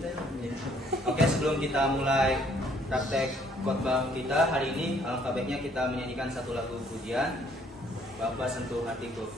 kita ya. Oke, sebelum kita mulai praktek khotbah kita hari ini, alangkah baiknya kita menyanyikan satu lagu pujian, Bapa Sentuh Hatiku.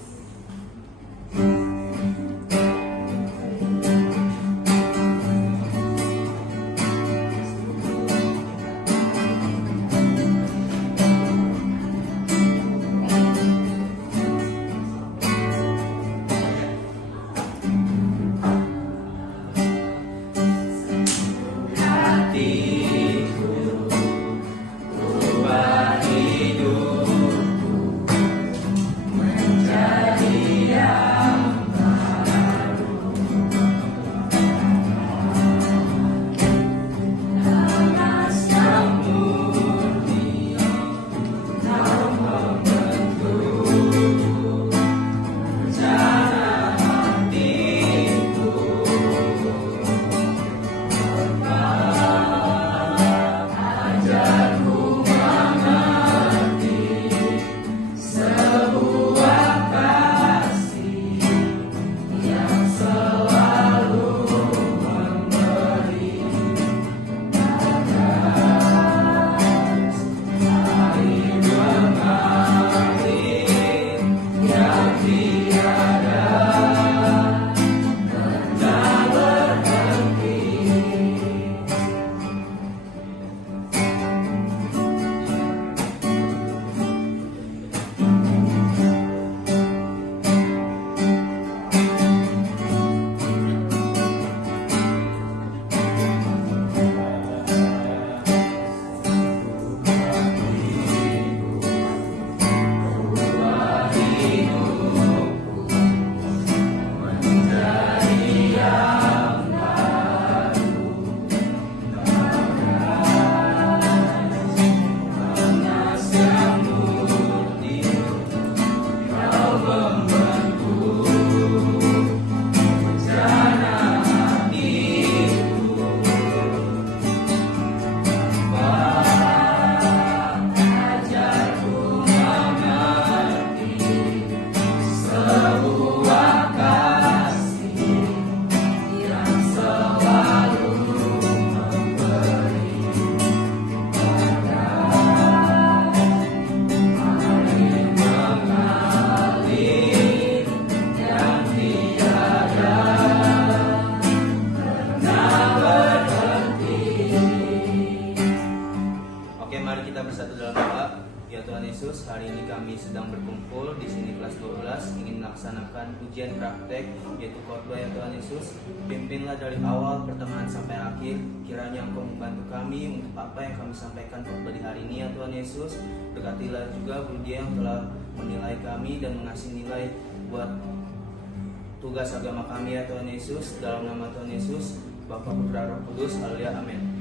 Hari ini kami sedang berkumpul di sini kelas 12 ingin melaksanakan ujian praktek yaitu khotbah ya Tuhan Yesus. Pimpinlah dari awal pertengahan sampai akhir. Kiranya Engkau membantu kami untuk apa yang kami sampaikan khotbah di hari ini ya Tuhan Yesus. Berkatilah juga Bu Dia yang telah menilai kami dan mengasih nilai buat tugas agama kami ya Tuhan Yesus. Dalam nama Tuhan Yesus, Bapa, Putra, Roh Kudus. Haleluya, amin.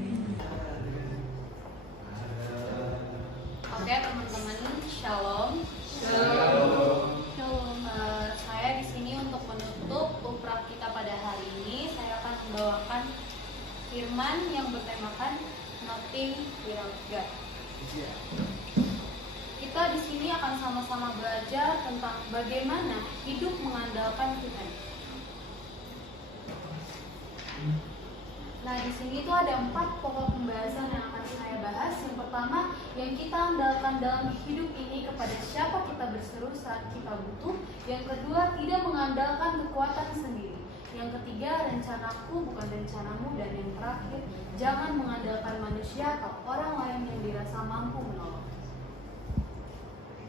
Oke teman-teman, shalom. Shalom. Saya di sini untuk menutup uprak kita pada hari ini. Saya akan membawakan firman yang bertemakan Nothing Without God. Kita di sini akan sama-sama belajar tentang bagaimana hidup mengandalkan Tuhan. Nah, di sini tuh ada 4 pokok pembahasan yang akan saya bahas. Yang pertama, yang kita andalkan dalam hidup ini kepada siapa kita berseru saat kita butuh. Yang kedua, tidak mengandalkan kekuatan sendiri. Yang ketiga, rencanaku bukan rencanamu. Dan yang terakhir, jangan mengandalkan manusia atau orang lain yang dirasa mampu menolong.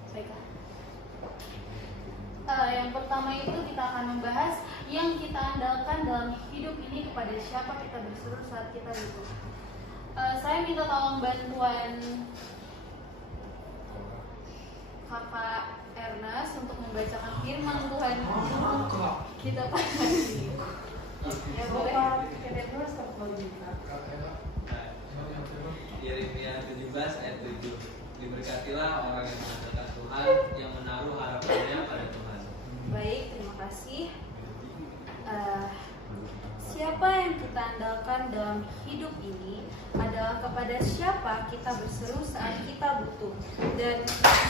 Baiklah. Yang pertama itu kita akan membahas yang kita andalkan dalam hidup ini kepada siapa kita berseru saat kita butuh. Saya minta tolong bantuan Kakak Ernest untuk membacakan firman Tuhan kita pada hari ini. Ya boleh. Yeremia 17 ayat 7. Diberkatilah orang yang mengandalkan Tuhan, yang menaruh harapannya pada Tuhan. Baik, terima kasih. Siapa yang kita andalkan dalam hidup ini adalah kepada siapa kita berseru saat kita butuh, dan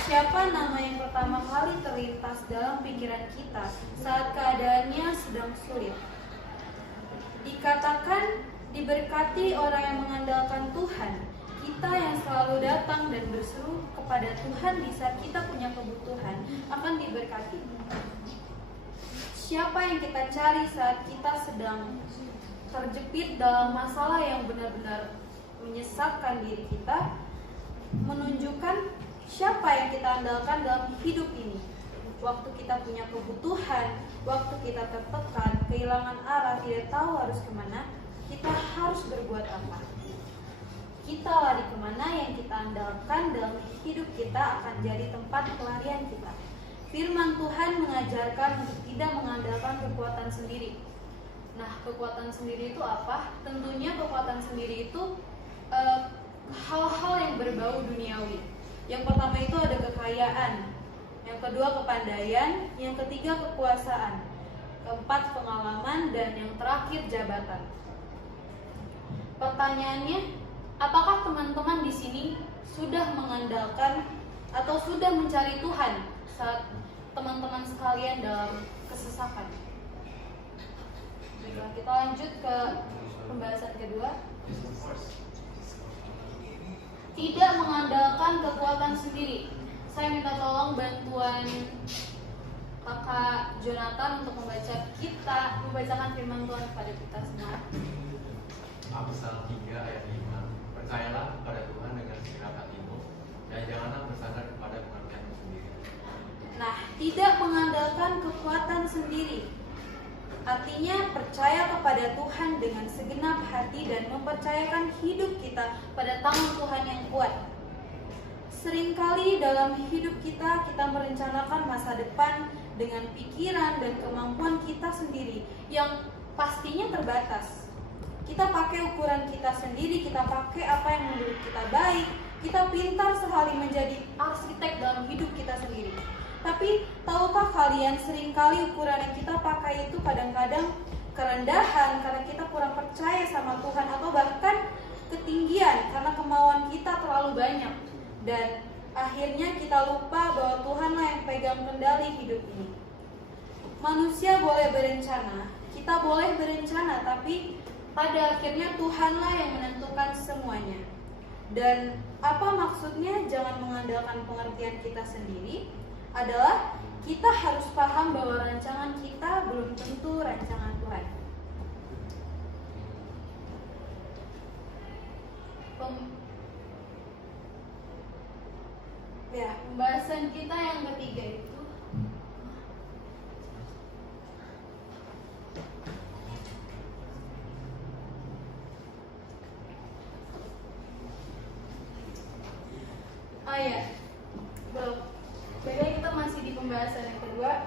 siapa nama yang pertama kali terlintas dalam pikiran kita saat keadaannya sedang sulit. Dikatakan di Diberkati orang yang mengandalkan Tuhan. Kita yang selalu datang dan berseru kepada Tuhan di saat kita punya kebutuhan akan diberkati. Siapa yang kita cari saat kita sedang terjepit dalam masalah yang benar-benar menyesatkan diri kita, menunjukkan siapa yang kita andalkan dalam hidup ini. Waktu kita punya kebutuhan, waktu kita tertekan, kehilangan arah, tidak tahu harus kemana, kita harus berbuat apa? Kita lari kemana yang kita andalkan dalam hidup kita akan jadi tempat pelarian kita. Firman Tuhan mengajarkan untuk tidak mengandalkan kekuatan sendiri. Nah, kekuatan sendiri itu apa? Tentunya kekuatan sendiri itu hal-hal yang berbau duniawi. Yang pertama itu ada kekayaan, yang kedua kepandaian, yang ketiga kekuasaan, keempat pengalaman, dan yang terakhir jabatan. Pertanyaannya, apakah teman-teman di sini sudah mengandalkan atau sudah mencari Tuhan saat teman-teman sekalian dalam kesesakan? Baiklah, kita lanjut ke pembahasan kedua. Tidak mengandalkan kekuatan sendiri. Saya minta tolong bantuan Kakak Jonathan untuk membacakan firman Tuhan kepada kita semua. Amsal 3 ayat 5. Percayalah kepada Tuhan dengan segenap hatimu dan janganlah bersandar kepada pengertianmu sendiri. Nah, tidak mengandalkan kekuatan sendiri artinya percaya kepada Tuhan dengan segenap hati dan mempercayakan hidup kita pada tangan Tuhan yang kuat. Seringkali dalam hidup kita merencanakan masa depan dengan pikiran dan kemampuan kita sendiri yang pastinya terbatas. Kita pakai ukuran kita sendiri, kita pakai apa yang menurut kita baik, kita pintar sekali menjadi arsitek dalam hidup kita sendiri. Tapi tahukah kalian, seringkali ukuran yang kita pakai itu kadang-kadang kerendahan karena kita kurang percaya sama Tuhan, atau bahkan ketinggian karena kemauan kita terlalu banyak. Dan akhirnya kita lupa bahwa Tuhanlah yang pegang kendali hidup ini. Manusia boleh berencana, kita boleh berencana, tapi pada akhirnya Tuhanlah yang menentukan semuanya. Dan apa maksudnya jangan mengandalkan pengertian kita sendiri? Adalah kita harus paham bahwa rancangan kita belum tentu rancangan Tuhan. Pembahasan kita yang ketiga itu belum. Jadi kita masih di pembahasan yang kedua.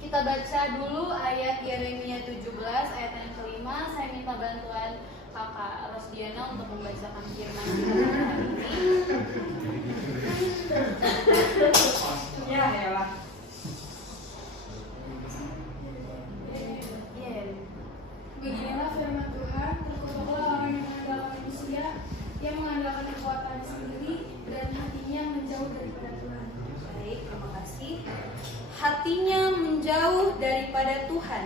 Kita baca dulu ayat Yeremia 17 ayat yang kelima. Saya minta bantuan Kakak Rosdiana untuk membacakan firman hari ini. Ya. Beginilah firman Tuhan, terkutuklah orang yang mengandalkan manusia, yang mengandalkan kekuatan sendiri dan hatinya menjauh daripada Tuhan. Baik, terima kasih. Hatinya menjauh daripada Tuhan,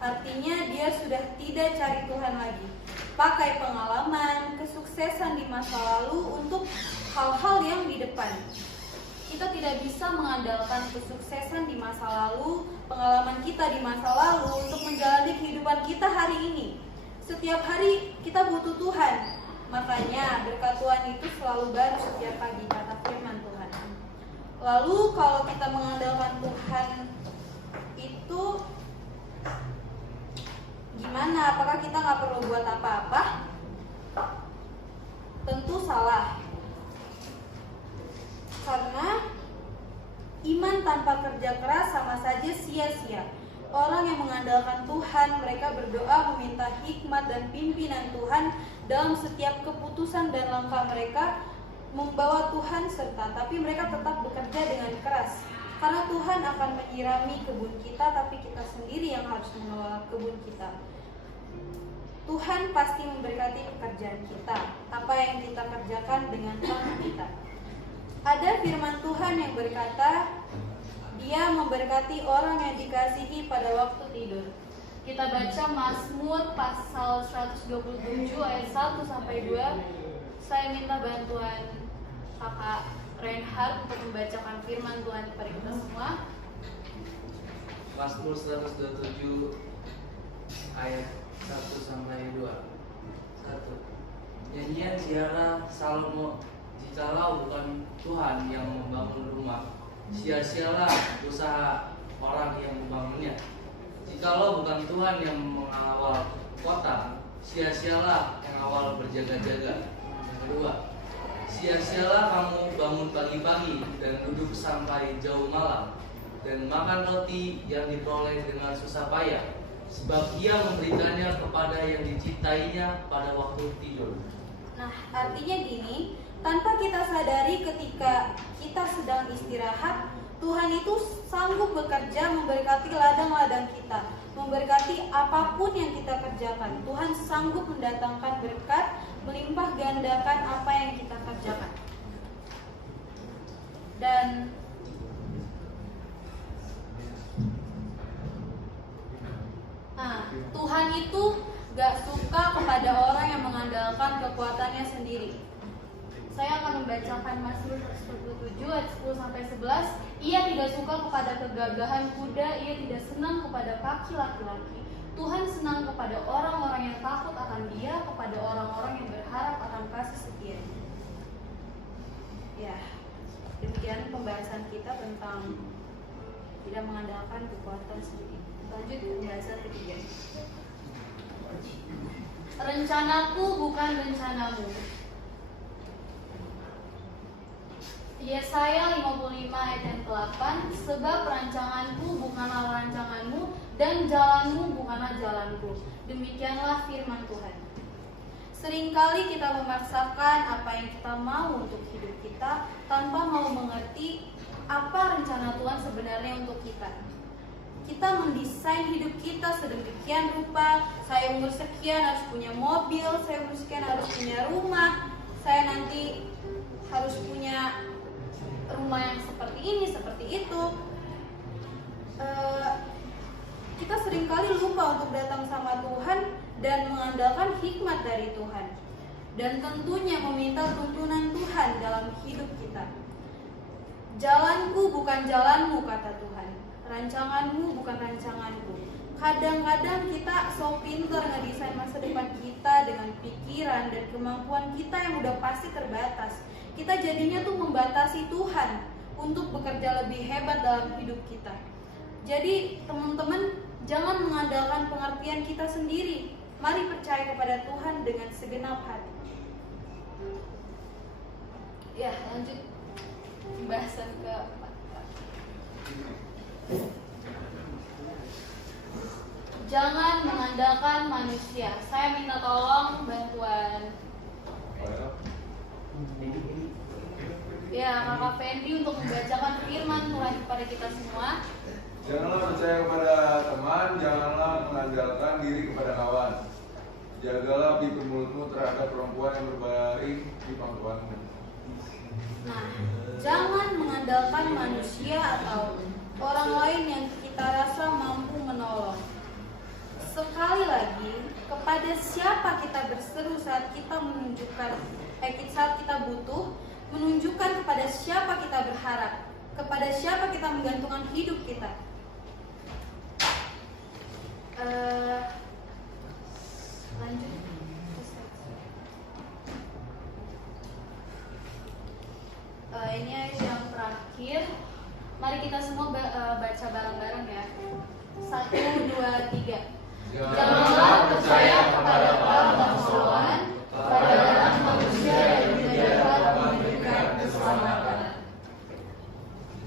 artinya dia sudah tidak cari Tuhan lagi. Pakai pengalaman, kesuksesan di masa lalu untuk hal-hal yang di depan. Kita tidak bisa mengandalkan kesuksesan di masa lalu, pengalaman kita di masa lalu untuk menjalani kehidupan kita hari ini. Setiap hari kita butuh Tuhan. Makanya berkat Tuhan itu selalu baru setiap pagi, kata firman Tuhan. Lalu kalau kita mengandalkan Tuhan itu gimana? Apakah kita nggak perlu buat apa-apa? Tentu salah. Karena iman tanpa kerja keras sama saja sia-sia. Orang yang mengandalkan Tuhan, mereka berdoa meminta hikmat dan pimpinan Tuhan dalam setiap keputusan dan langkah mereka, membawa Tuhan serta, tapi mereka tetap bekerja dengan keras. Karena Tuhan akan menyirami kebun kita, tapi kita sendiri yang harus mengelola kebun kita. Tuhan pasti memberkati pekerjaan kita, apa yang kita kerjakan dengan tangan kita. Ada firman Tuhan yang berkata, Dia memberkati orang yang dikasihi pada waktu tidur. Kita baca Mazmur pasal 127 ayat 1 sampai 2. Saya minta bantuan Kakak Reinhard untuk membacakan firman Tuhan kepada kita semua. Mazmur 127 ayat 1 sampai 2. 1. Nyanyian ziarah Salomo. Jikalau bukan Tuhan yang membangun rumah, sia-sialah usaha orang yang membangunnya. Jikalau bukan Tuhan yang mengawal kota, sia-sialah yang awal berjaga-jaga. Yang kedua, sia-sialah kamu bangun pagi-pagi dan duduk sampai jauh malam, dan makan roti yang diperoleh dengan susah payah, sebab ia memberikannya kepada yang dicintainya pada waktu tidur. Nah, artinya gini, tanpa kita sadari ketika kita sedang istirahat, Tuhan itu sanggup bekerja memberkati ladang-ladang kita, memberkati apapun yang kita kerjakan. Tuhan sanggup mendatangkan berkat, melimpah gandakan apa yang kita kerjakan. Dan Tuhan itu gak suka kepada orang yang mengandalkan kekuatannya sendiri. Saya akan membacakan Mazmur 127 ayat 10 sampai 11. Ia tidak suka kepada kegagahan kuda, ia tidak senang kepada kaki laki-laki. Tuhan senang kepada orang-orang yang takut akan Dia, kepada orang-orang yang berharap akan kasih setia-Nya. Ya, demikian pembahasan kita tentang tidak mengandalkan kekuatan sendiri. Lanjut ke pembahasan ketiga. Rencanaku bukan rencanamu. Yesaya 55 ayat yang ke-8, sebab rancanganku bukanlah rancanganmu dan jalanmu bukanlah jalanku. Demikianlah firman Tuhan. Seringkali kita memaksakan apa yang kita mau untuk hidup kita tanpa mau mengerti apa rencana Tuhan sebenarnya untuk kita. Kita mendesain hidup kita sedemikian rupa, saya umur sekian harus punya mobil, saya umur sekian harus punya rumah, saya nanti harus punya rumah yang seperti ini, seperti itu. Kita seringkali lupa untuk datang sama Tuhan dan mengandalkan hikmat dari Tuhan, dan tentunya meminta tuntunan Tuhan dalam hidup kita. Jalanku bukan jalanmu, kata Tuhan. Rancanganmu bukan rancanganku. Kadang-kadang kita so pinter ngedesain masa depan kita dengan pikiran dan kemampuan kita yang udah pasti terbatas. Kita jadinya tuh membatasi Tuhan untuk bekerja lebih hebat dalam hidup kita. Jadi teman-teman, jangan mengandalkan pengertian kita sendiri. Mari percaya kepada Tuhan dengan segenap hati. Ya, lanjut pembahasan keempat. Jangan mengandalkan manusia. Saya minta tolong bantuan Kakak Fendi untuk membacakan firman Tuhan kepada kita semua. Janganlah percaya kepada teman, janganlah mengandalkan diri kepada kawan. Jagalah bibir mulutmu terhadap perempuan yang berbaring di pangkuanmu. Nah, jangan mengandalkan manusia atau orang lain yang kita rasa mampu menolong. Sekali lagi, kepada siapa kita berseru saat kita saat kita butuh, menunjukkan kepada siapa kita berharap, kepada siapa kita menggantungkan hidup kita. Lanjut. Ini ayat yang terakhir. Mari kita semua baca bareng-bareng ya. 1, 2, 3. Janganlah percaya kepada pengetahuan, pada anak manusia yang tidak dapat memberikan keselamatan.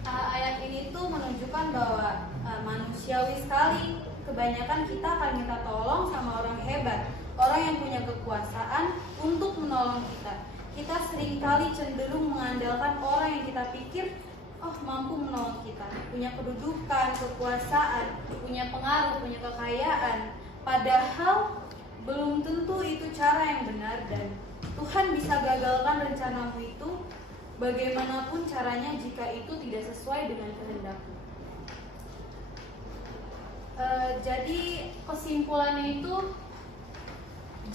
Ayat ini tuh menunjukkan bahwa manusiawi sekali. Kebanyakan kita akan minta tolong sama orang hebat, orang yang punya kekuasaan untuk menolong kita. Kita seringkali cenderung mengandalkan orang yang kita pikir mampu menolong kita, punya kedudukan, kekuasaan, punya pengaruh, punya kekayaan. Padahal belum tentu itu cara yang benar, dan Tuhan bisa gagalkan rencanamu itu bagaimanapun caranya jika itu tidak sesuai dengan kehendak-Mu. Jadi kesimpulannya itu,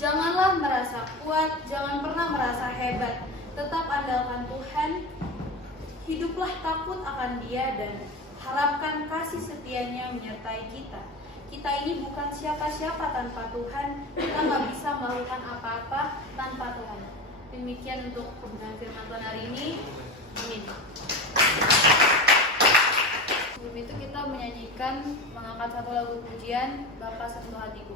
janganlah merasa kuat, jangan pernah merasa hebat. Tetap andalkan Tuhan, hiduplah takut akan Dia, dan harapkan kasih setianya menyertai kita. Kita ini bukan siapa-siapa tanpa Tuhan. Kita nggak bisa melakukan apa-apa tanpa Tuhan. Demikian untuk pembacaan firman Tuhan hari ini. Amin. Sebelum itu kita menyanyikan, mengangkat satu lagu pujian, Bapa Satu Hatiku.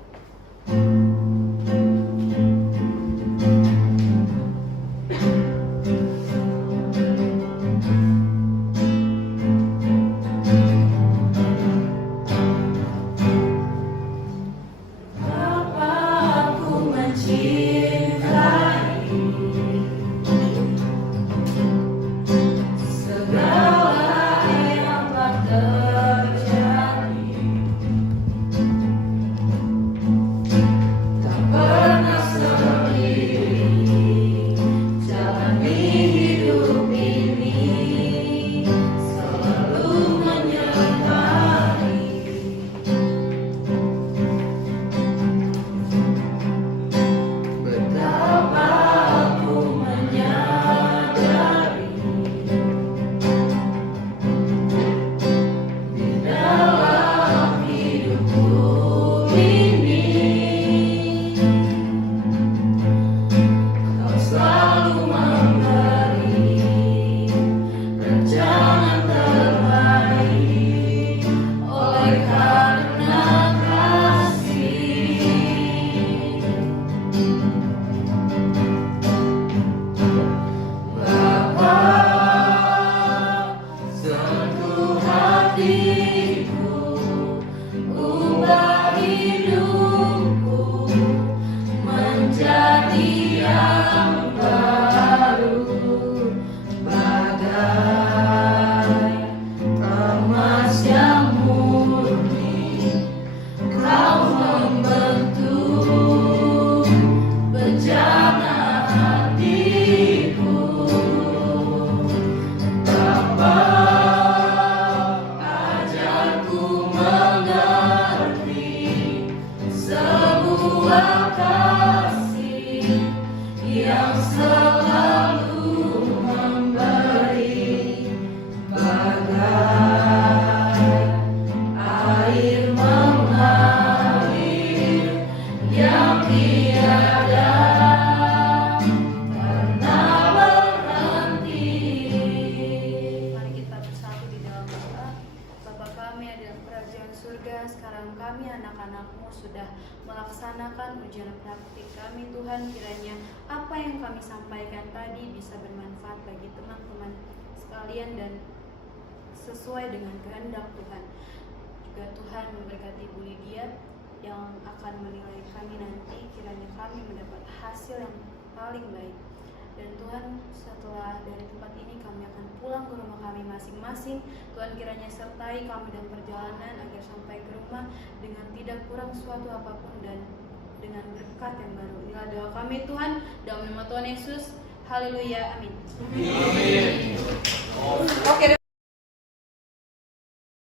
Melaksanakan ujian praktik kami, Tuhan, kiranya apa yang kami sampaikan tadi bisa bermanfaat bagi teman-teman sekalian dan sesuai dengan kehendak Tuhan. Juga Tuhan memberkati Ibu Lydia yang akan menilai kami nanti, kiranya kami mendapat hasil yang paling baik. Dan Tuhan, setelah dari tempat ini kami akan pulang ke rumah kami masing-masing. Tuhan kiranya sertai kami dalam perjalanan agar sampai ke rumah dengan tidak kurang suatu apapun dan dengan berkat yang baru. Inilah doa kami Tuhan, dalam nama Tuhan Yesus. Haleluya, amin. Amin. Oke.